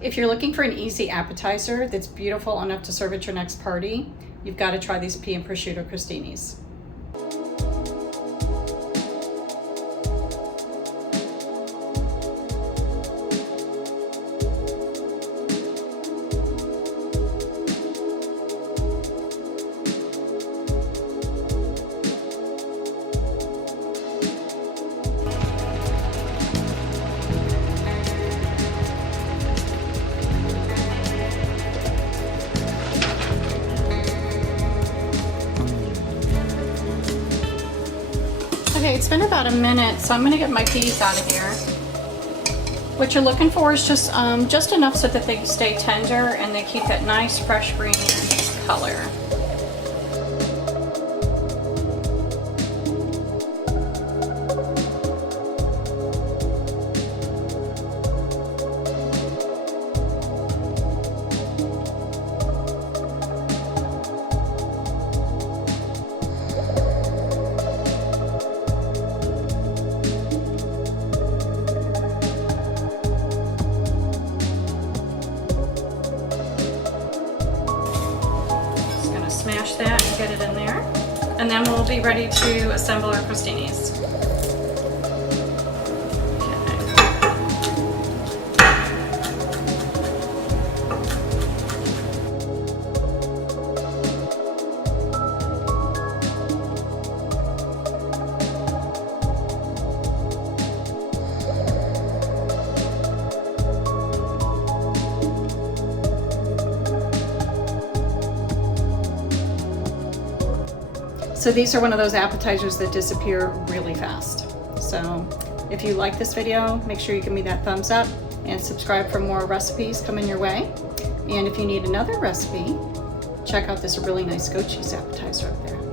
If you're looking for an easy appetizer that's beautiful enough to serve at your next party, you've got to try these Pea Prosciutto Crostinis. Okay, it's been about a minute, so I'm going to get my peas out of here. What you're looking for is just enough so that they stay tender and they keep that nice fresh green color. Smash that and get it in there, and then we'll be ready to assemble our crostinis. So these are one of those appetizers that disappear really fast. So if you like this video, make sure you give me that thumbs up and subscribe for more recipes coming your way. And if you need another recipe, check out this really nice goat cheese appetizer up there.